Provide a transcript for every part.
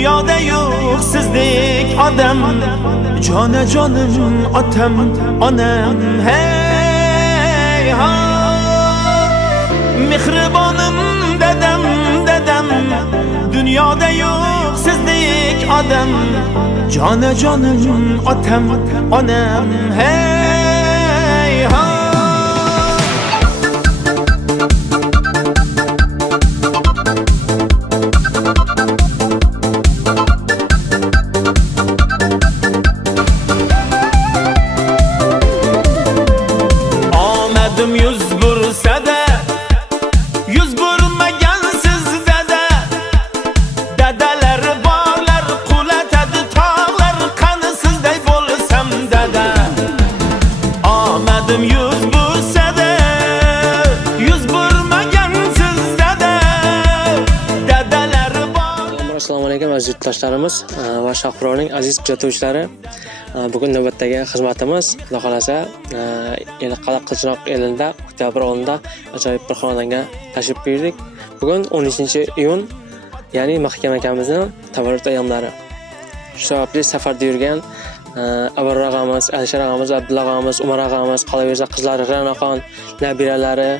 Dünyada yok sizdek adam. Cana canım atam anam. Hey ha, mihribanım dedem dedem. Dünyada yok sizdek adam. Cana canım atam anam. Hey ha. Adım yüz vursa da yüz vurmagan sizde de. Dedeler bağlar kuletadı tağlar kanı sizde bolsam dede. Adım yüz vursa da yüz vurmagan sizde de. Dedeler bağlar. Assalomu alaykum aziz yurtdoshlarimiz va Shahproning aziz kuzatuvchilari. Bugun navbatdagi xizmatimiz Xudo xolasa Eliqal'a Qiznoq elida oktyabr oyida ajoyib bir xonadonga tashrif buyurdik. Bugun 13-iyun, ya'ni mahkam akamizning tavallud ayyomlari. Shu sababli safarda yurgan Abar og'amiz, Alisher og'amiz, Abdulla og'amiz, Umar og'amiz, qolaversa qizlari Ranoxon, nabiralari,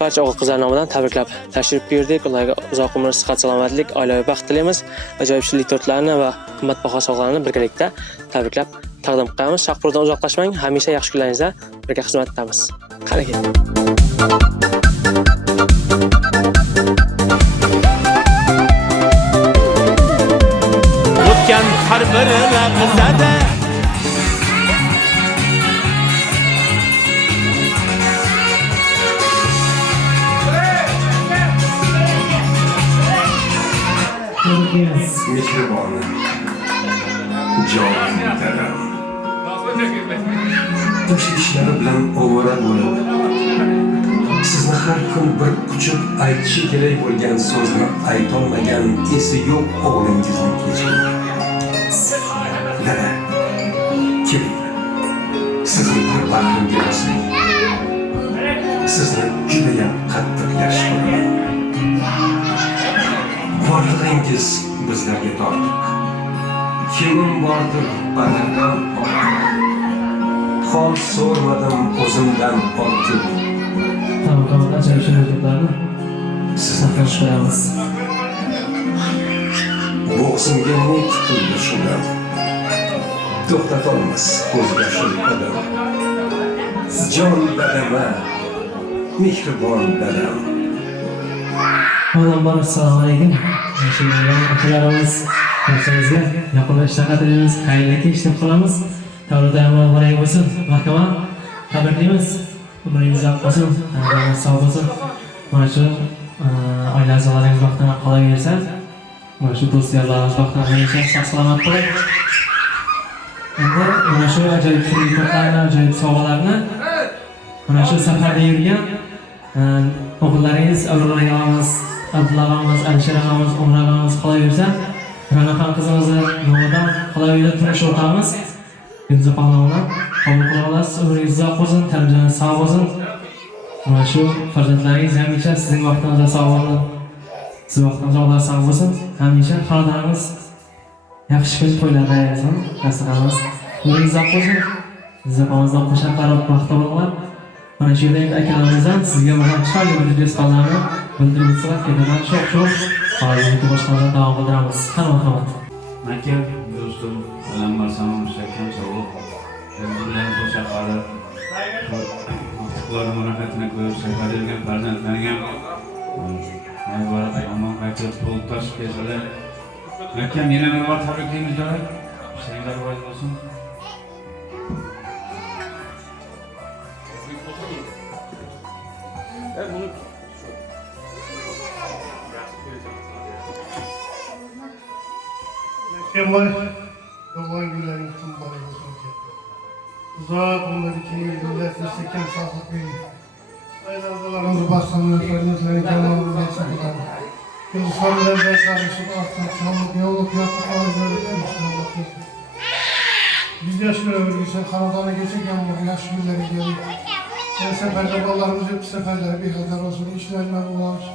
barcha o'g'il qizlar nomidan tabriklab tashrif buyurdik. Ularga uzoq umr, sihat, salomatlik, oilaviy baxt tilaymiz. Ajoyib shirinlik tortlarini va qimmatbaho sovg'alarni birgalikda tabriklab taqdim qilamiz. Shahprodan uzoqlashmang, hamisha yaxshi kunlaringizda birga xizmat etamiz. Qani keling. O'tgan har bir lahzada Mehriboni jonim dadam. O'sha ishlari bilan ovora bo'lib, sizni har kun bir quchib aytishi kerak bo'lgan so'zni aytolmagan esi yo'q o'g'lingizni kechiring. Dada, keling, sizni bir bag'rimga bosing. Sizni judayam qattiq yaxshi ko'raman. Borlig'ingiz bizlarga tortiq. Kimim bordir banadan hol so'rmadim o'zimdan ortib. Tamam, ajoyib shirinliklarni saqlab qo'yamiz. Bo'g'zimga ne tutildi shundan. To'xtatolmas ko'z yoshim odam. Jon dadama, mehribon dadam. Avvalambor assalomu alaykum. Shundan akalarimiz barchamizga yoqimli ishlar tilaymiz, xayrli kechlik qilamiz. Tavallud muborak bo'lsin. Mahkama tabriklaymiz. Umringiz uzoq bo'lsin, tanangiz sog' bo'lsin. Mana shu oila a'zolaringiz vaqtdan qolaversa, mana shu do'stlarimiz vaqtdan hamisha sog' salomat bo'lib. Endi mana shu ajoyib shirinliklarni, ajoyib sovg'alarni mana shu safarda yurgan o'g'illaringiz, avlodlaringiz, Abdulla og'amiz, Alisher og'amiz, Umar og'amiz qolaversa, Ranoxon qizimizni nomidan qolaverib turmush o'rtog'imiz Yunus Pahlavondan qabul qila olasiz. Umringiz uzoq bo'lsin, tanangiz sog' bo'lsin. Mana shu farzandlaringiz hamisha sizning vaqtingizda sog' bo'lsin. Siz vaqtingizda sog' bo'lsin. Hamisha xonadonimiz yaxshi kun to'ylarda aytsin. Nasibamiz. Umringiz uzoq bo'lsin. Sizlarga qo'shaqarib vaqt bo'linglar. Mana shu yerdagi akalarimizdan sizga mana chiroyli bir do'stlarni bildirib o'tsalar, keyin sho'x hozirgi boshqalardan davom qildiramiz. Qani marhamat. Makam do'stim bilan barsamam mustahkam sog'liq. Bilan qo'shaqarib ular murojaatini ko'rib safarga farzandlarga muborak omon qaytib pul tosh kelsalar. Makam yana bir bor tabriklaymiz jo'ra. Ishinglar voy bo'lsin. Kemal, doğan günlerin tüm bana olsun ki. Uzağa bunları ki milletini seken sağlık verin. Aynalarınızı baksanlar, farzandların kemalını geçsinler. Kızlarla karışıp artık çamlık yolluk yapıp ağızları konuşmalar. Biz yaş görebilirsen kanadana geçerken bu yaş günleri gelip her seferde ballarımız hep seferlere bir kadar olsun işlerine ulaşır.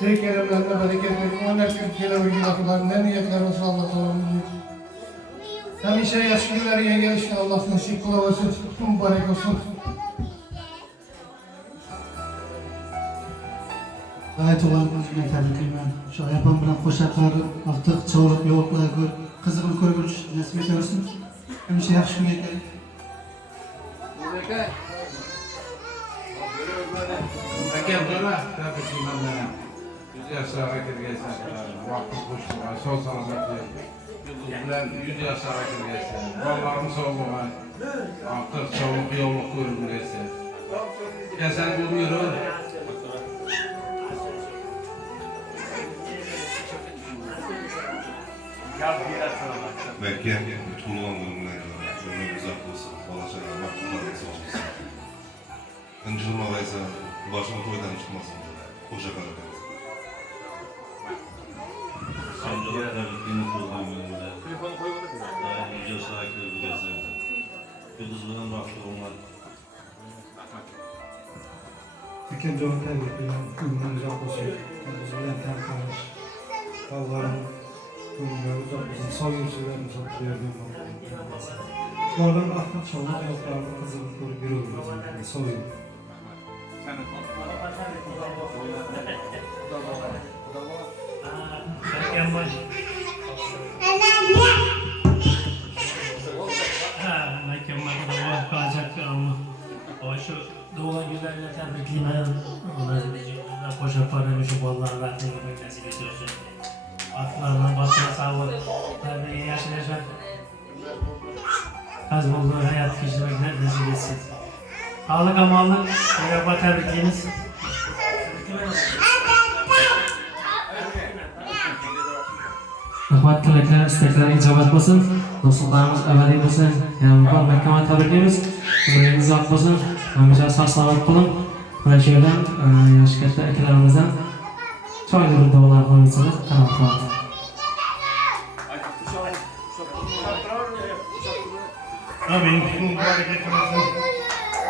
Büyük keremlerine bereket verin. Onlar Türkiye'yle ilgili akıların ne niyetler olsa Allah tamamını diyor. Hemşe yaş günleriye gelişine Allah nasip kılavasın. Mübarek olsun. Gayet olan özüne təbrikliyim. Şu yapan bilen koşakları artık çoğulup yoğurtlar gör. Kızıqını görgülüş nasip edersin. Hemşe yaxşı gün edelim. Akem dora, tabii ki bana. Yüz yaşlara kirgesen, vakti kuşluğa, sol salametli. Yıldızlar 100 yaşlara kirgesen, ballarını soğuğa, artık çabuk yolluk görüm gelse. Gesen bu yürü. Belki tuğlanlarına cümle uzak olsun, balacana vakıflarınız olsun. Incılmalıysa başıma toydan çıkmasın, koşa kalırız. Sonunda da yeni program bölümünde video şarkıları gezdirdi. Yıldızların vakti olmak. İkinci onu təbrikliyim. Ümrün uzak olsun. Biz bilen təm kalmış. Dağların ümrün uzak olsun. Sağ yüzülerini toplayalım. Oradan artık çoğuluk yoğurtlarını kızıqını görüp bir olur. Sağ yüzü. Serkan baş. Mükemmel Allah kalacak ama o şu doğan günlerine tebrikliyim. Onları koşa para şu bollar rahatlığı nasip ediyorsun. Aklarına basına sağlık. Tabii yaşayacak. Az bulduğu hayat geçirmekler nasip etsin. Sağlık amallık. Merhaba tebrikliyiniz. Rahmat tilaklar, istaklar ijobat bo'lsin. Do'stlarimiz abadiy bo'lsin. Yana bir bor mahkama tabriklaymiz. Umringiz uzoq bo'lsin. Hamisha sog' salomat bo'ling. Mana shu yerdan yosh katta akalarimizdan chiroyli bir duolar qilsangiz qanot qiladi. Amin. Mübarek etmesin.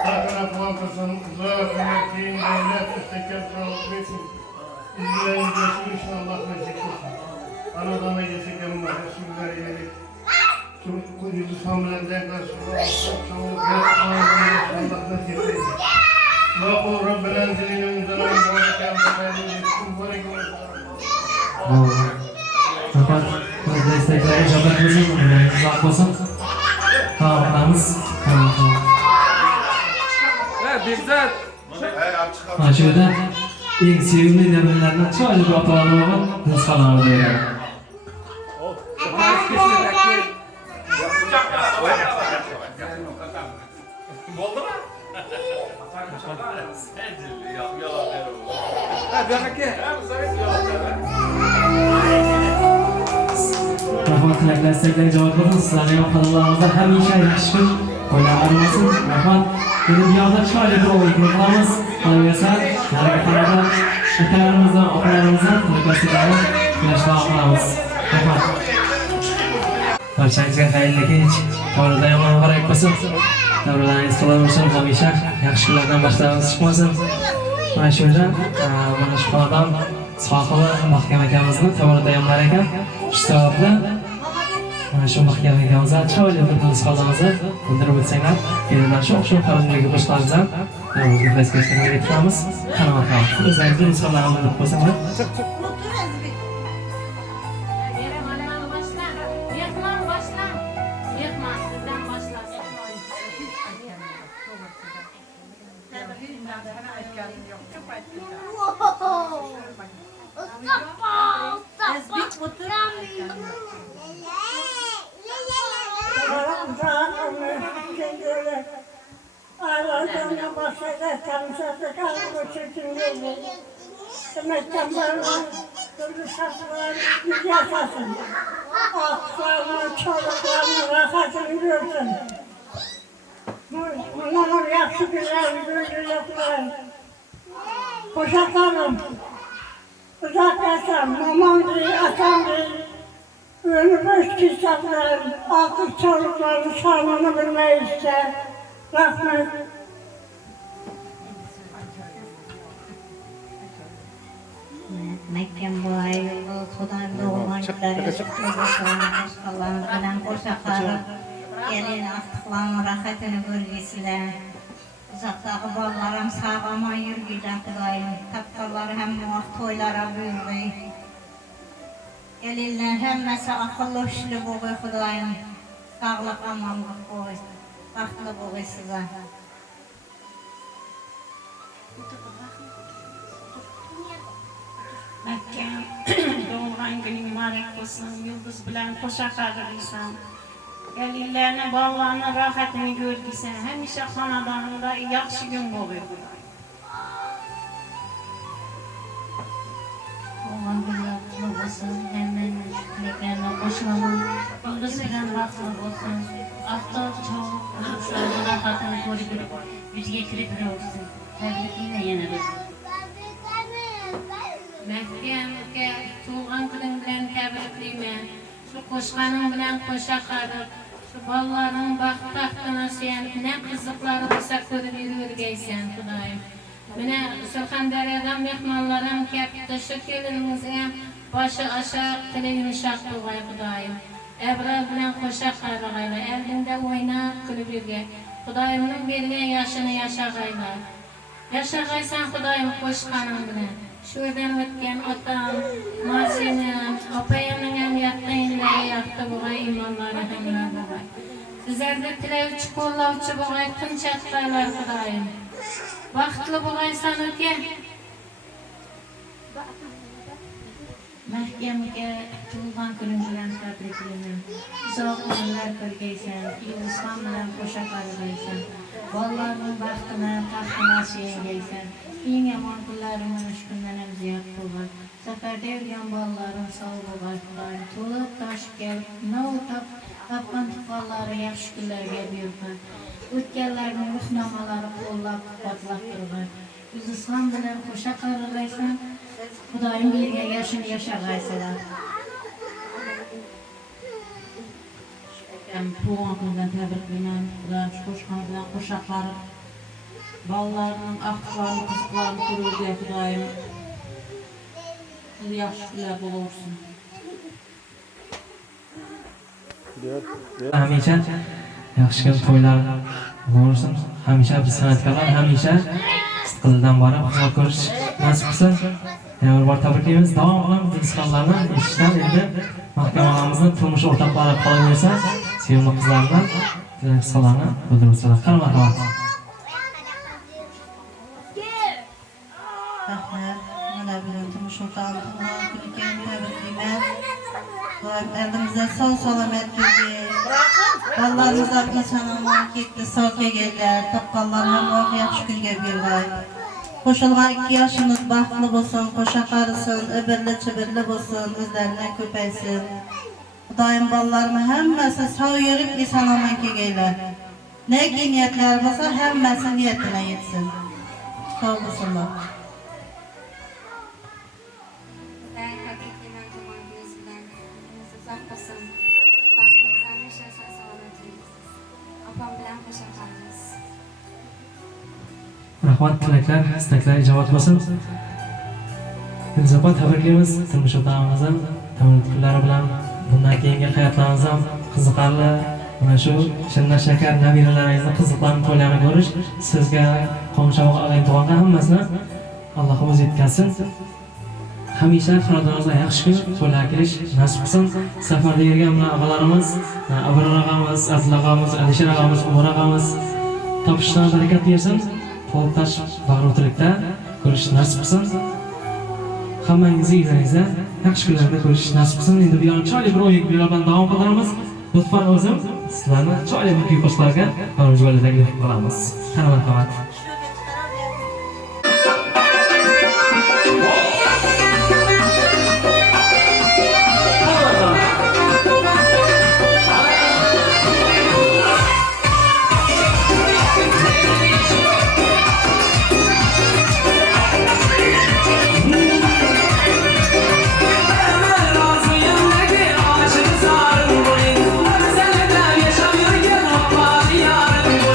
Arkana kuvansın. Zâfına keyin devlet üstekel sağlık versin. İzleyin geçsin inşallah nasip olsun. Anadolu'ya geçelim var. Resuller yedik. Çok kuyucu hamleden karşılar. Sağlık versin. Allah nasip etsin. Vakul Rabbena zilinin zalim mübarek yapmayın. Mübarek olsun. Rahmat istaklar ijobat bo'lsin. Umringiz uzoq bo'lsin. Sağolamiz. Mana shu yerda eng sevimli nevaralaridan chiroyli bir ota-ona bo'lib, nusxalarni beradi. Rahmat tilaklar, istaklar javob bo'lsin. Sizlarning ham xonadonlaringizda hamisha yaxshi kun o'ylanlar bo'lsin. Rahmat. Endi buyoqda chiroyli bir o'yin qilamiz. Qolaversa, narigi xonada akalarimizdan, opalarimizdan tilaklarni yaxshiroq qilamiz. Rahmat. Barchangizga xayrli kech. Davradan yomon muborak bo'lsin. Davralaringiz to'la bo'lsin. Hamisha yaxshi kunlardan boshlarimiz chiqmasin. Mana shu yerda mana shu xonadon sohili mahkam akamizni tavrida yomlar ekan. Shu sababli mana shu mahkam akamizdan chiroyli bir nusxalarimizni bildirib o'tsanglar, yana shu o'xshab qarindoshlarga qo'shilishdan o'zga faizkashlarga yetkazamiz. Qanaqa qilamiz? O'zingizga nusxalarni bildirib qo'ysanglar. Ağlardan başladı, tanışadı, kalbı çekimliydi. Demekten böyle türlü şartlar yaşasın. Aklarını, çocuklarını, rahatını görsün. Bunlar yakşı güzel, böyle yapılar. Koşakarım, uzak yaşam, mamam değil, atam değil. Önümüz kitaplar, akıl çocukların sağlığını bilmeyi ister. Rahmet. Mekken bu ay Sudan doğulan günleri Allah'ın bilen koşakları gelin astıklarının rahatını görgüsüyle uzaktaki ballarım sağama yürgüden Kudayım tapkalları hem muht toylara büyürdü gelinler hemmesi akıllı üçlü boğuy Kudayım sağlık amanlık boğuy bahtlı boğuy size Mekken doğulgan günün mübarek olsun, yıldız bilen koşak ağırlıysan, gelirlerine, bağlarına rahatını görgüsen, hemişe hanadanında yaxşı gün oluyor. Doğulan günler kutlu olsun, hemen dileklerine koşmanın, yıldız bilen bahtlı olsun, aftar çoğu kuşakların rahatını koruyor, yüzge kirip olsun, tebrikliğine yeneriz. Mehkemke tuğan kılın bilen tebrikliymen, şu koşkanın bilen koşak arıp, şu balların baht tahtına siyanıp, ne kızıkları olsa körüp yürürgeysen Kudayım. Mine Surxandaryodan mehmanlarım kepti, şu kelinimizge başı aşağı, tili yumuşak tuğay Kudayım. Ebrar bilen koşak arıgayla, elinde oynayıp külüp yürge, Kudayımın bergen yaşını yaşagayla. Yaşagaysan Kudayım koşkanın bilen. Şuradan ötken otam, masinem, opayamın hem yattayınları yattı buğay imanları hemler buğay. Sizlerde tilevçi kollavçı buğay tüm çatkaylar Kudayım. Bahtlı buğay sanırken. Mahkemge tuğulgan günün bilen tebrikliğine, soğuk günler körgeysen, yıldızkan bilen koşak arıgaysan, ballarının bahtına, tahtına siyengeysen, en yaman kullarımın üç günden hem ziyad buğay, seferde yürgen balların sağ buğay Kudayım, tuğulup taşıp gelip, ne otap, tapkan tıfalları yaxşı günlerge büyürgay, ötkellerinin ruhnamaları kollap, batlap durgay, yıldızkan bilen koşak arıgaysan, Kudayım birge yaşını yaşagaysalar. Tuğan günden tebriklimen, Kudayım koşkan bilen koşakları, ballarının aktıklarını, kızıklarını kurulduğu Kudayım. Yaxşı güler bol olsun. Hamisha yaxshi kun to'ylar bo'lsin. Hamisha biz san'atkorlar hamisha qildan borib xizmat ko'rish nasib qilsin. Yana bir bor tabriklaymiz. Davom qilamiz diskonlarni eshitishdan endi mahkamamizni turmush o'rtoqlari qolaversa, sevimli qizlardan salomni bildiribsizlar. Qani marhamat. Rahmat, mana bilan turmush o'rtog'im kunken tabriklayman. Elimizde sağ selamet girdi. Ballarımızda bir sanamlar gitti, sağ kegeler, tapkallar hem o yaxşı günge birgay. Koşulgan 2 yaşınız bahtlı olsun, koşak arısın, öbürlü çıbırlı olsun, özlerine köpeysin. Kudayım ballarımı hemmesi sağ yürüp bir sanaman kegeler. Ne ki niyetler olsa hemmesi niyetine yetsin. Sağ olsunlar. Ben hakikaten tamam gözümden. Uzak basın. Baktığınızda ne şeyse sağlamadınız. Apam bilen koşakarınız. Rahmat, tilaklar, istaklar ijobat bo'lsin. Dilzafar tabriklaymiz turmush o'rtog'imizni tavallud kunlari bilan bundan keyingi hayotlarimiz ham qiziqarli. Mana shu shinna shakar nabiralaringizni qiziqlarni to'ylarni ko'rish sizga qo'mshoq og'ayni tug'onga hammasini Alloh o'zi yetkazsin. Hamisha xonadonimizda yaxshi kun to'ylarga kelish nasib qilsin. Safarda yurgan bilan og'alarimiz, Abror og'amiz, Abdulla og'amiz, Alisher og'amiz, Umar og'amiz topishdan barakat bersin. Qo'ltash bag'rotilikda ko'rish nasib qilsin. Hammangizni uylaringizda yaxshi kunlarda ko'rish nasib qilsin. Endi bu yon chiroyli bir o'yin bilan davom qilamiz. Lutfan o'zim sizlarni chiroyli bir kuy qo'shiqlarga barcha yo'lda taklif qilamiz. Qani marhamat. Sen de yaşamıyor ki, ama yarın bu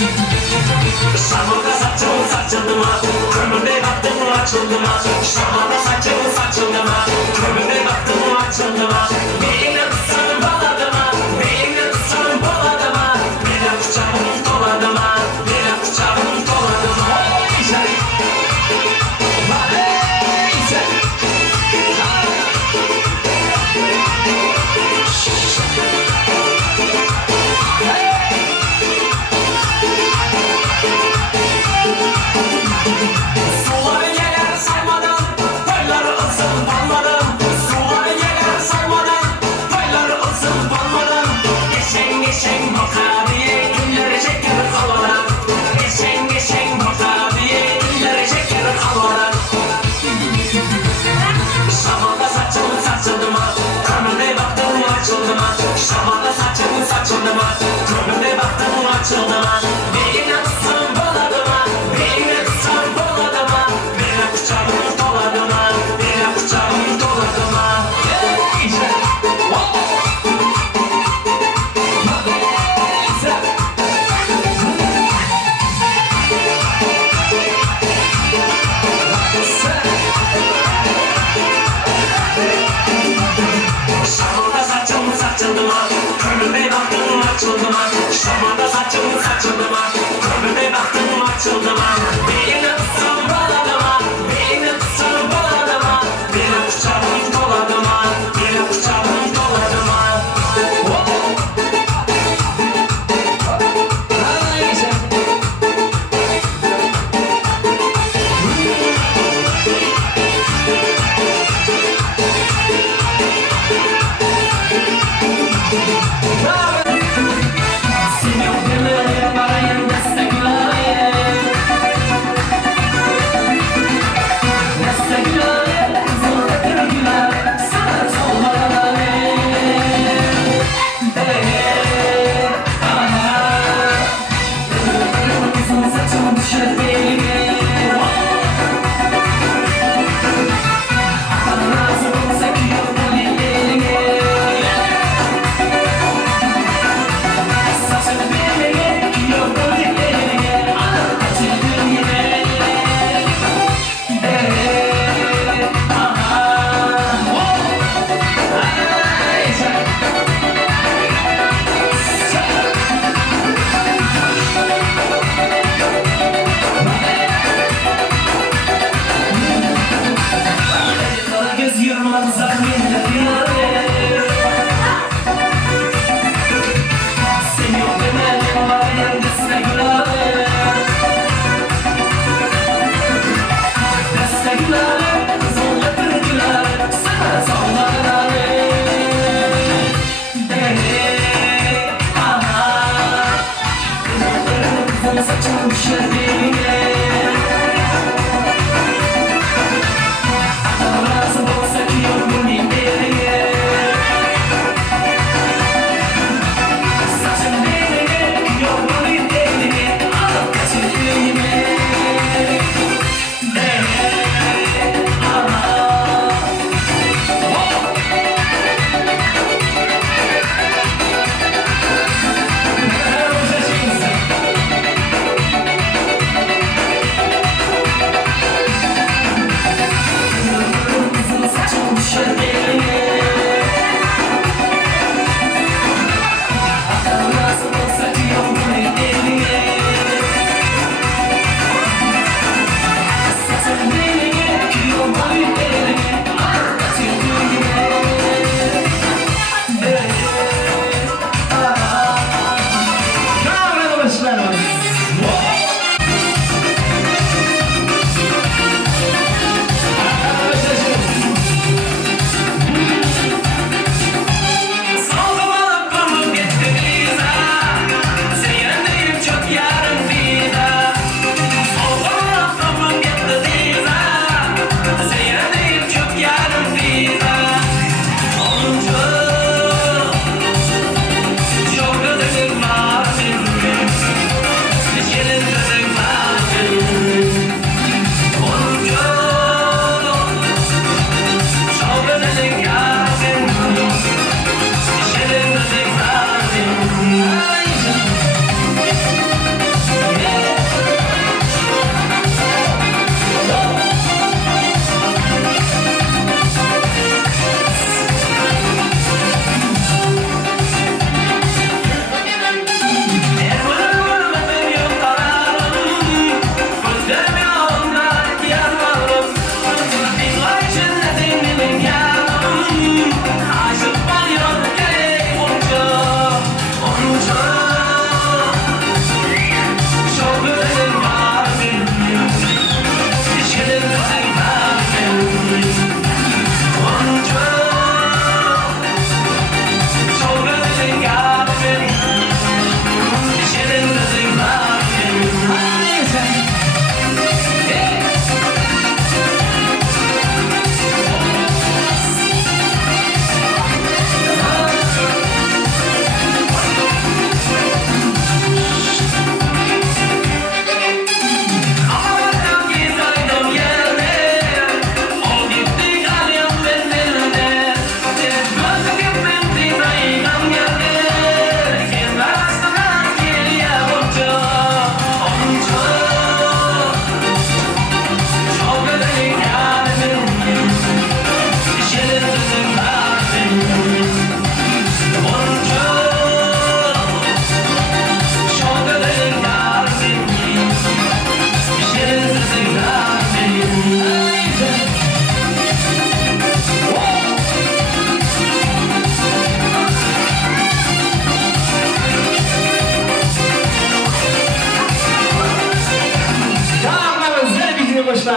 Şamada saçım saçıldı mı? Kömürde baktım açıldı mı? Şamada saçım saçıldı mı? Kömürde baktım açıldı mı? Beni tutsam baladı mı? Beni tutsam baladı mı? Beni kucağım doladı mı? Beni kucağım doladı mı? Malaysia! Malaysia! Suları gelir saymadan, payları ısın banmadan. Suları gelir saymadan, payları ısın banmadan. Geçen geçen baka diye günleri çeker havadan. Geçen geçen baka diye günleri çeker havadan. Şamada saçım saçıldı mı? Kömürde baktım açıldı mı? Şamada saçım saçıldı mı? Kömürde baktım açıldı mı? Beni tutsam baladı mı? Beni tutsam baladı mı? Beni kucağım doladı mı? Beni kucağım doladı mı? Malaysia! Şamada saçım saçıldı mı? Kömürde baktım açıldı mı? Şamada saçım saçıldı mı? Kömürde baktım açıldı mı? Beni tutsam baladı mı? Beni tutsam baladı mı? Beni kucağım doladı mı? Beni kucağım doladı mı? Malaysia!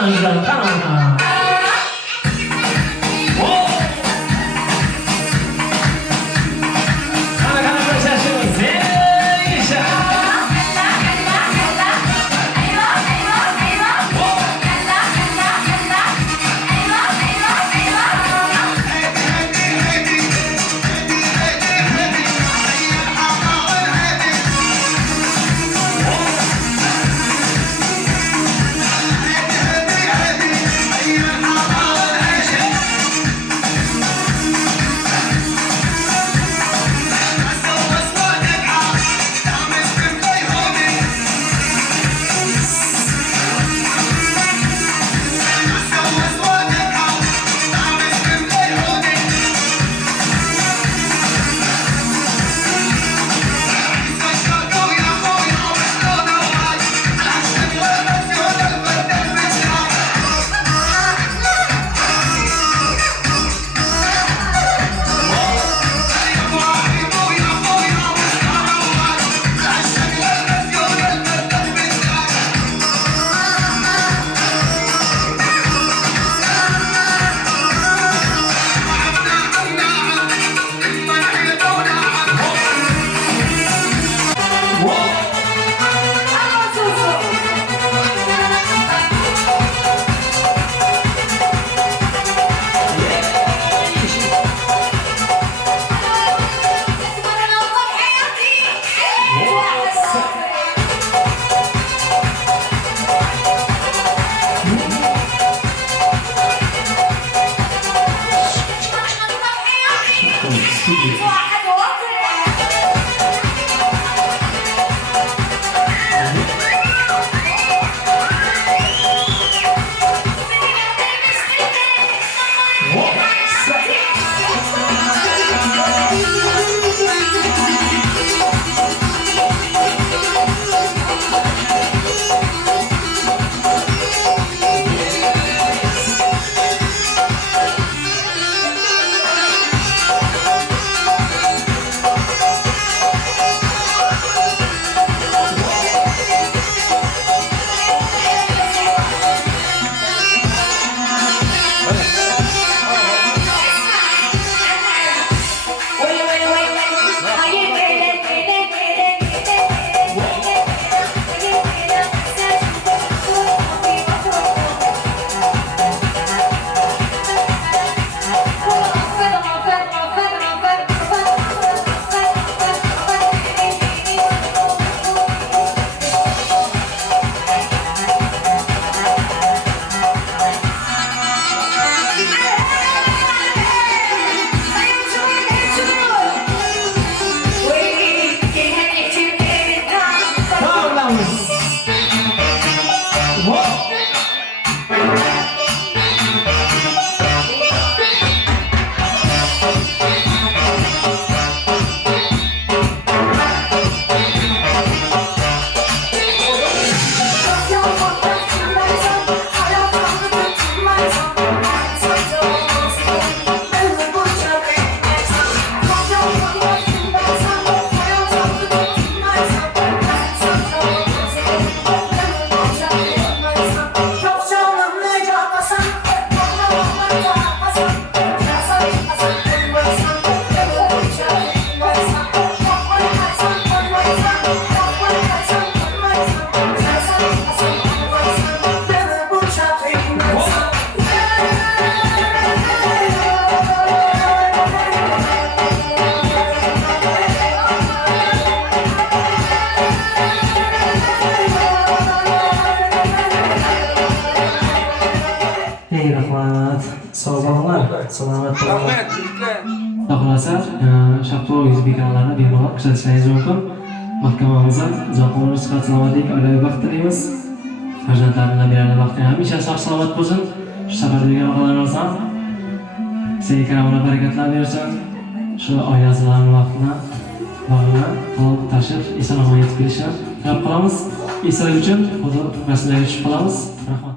Qani güzel, qani. Salomat bo'ling. Xohlasa, Shahto yuz bekanlarni bemalol kuzatishingiz mumkin. Mahkamamizdan uzoq umr, sihat, salomatlik, oilaviy baxt tilaymiz. Farzandlarni, nabiralarni baxtiga hamisha sog' salomat bo'lsin. Shu safar bergan vaqtlarimizdan sizga karomat barakatlar bersin. Shu oila a'zolarining vaqtini bag'rina to'liq tashib, eson-omon yetib kelishini tilab qolamiz. Esalik uchun xudo masalaga tushib qolamiz. Rahmat.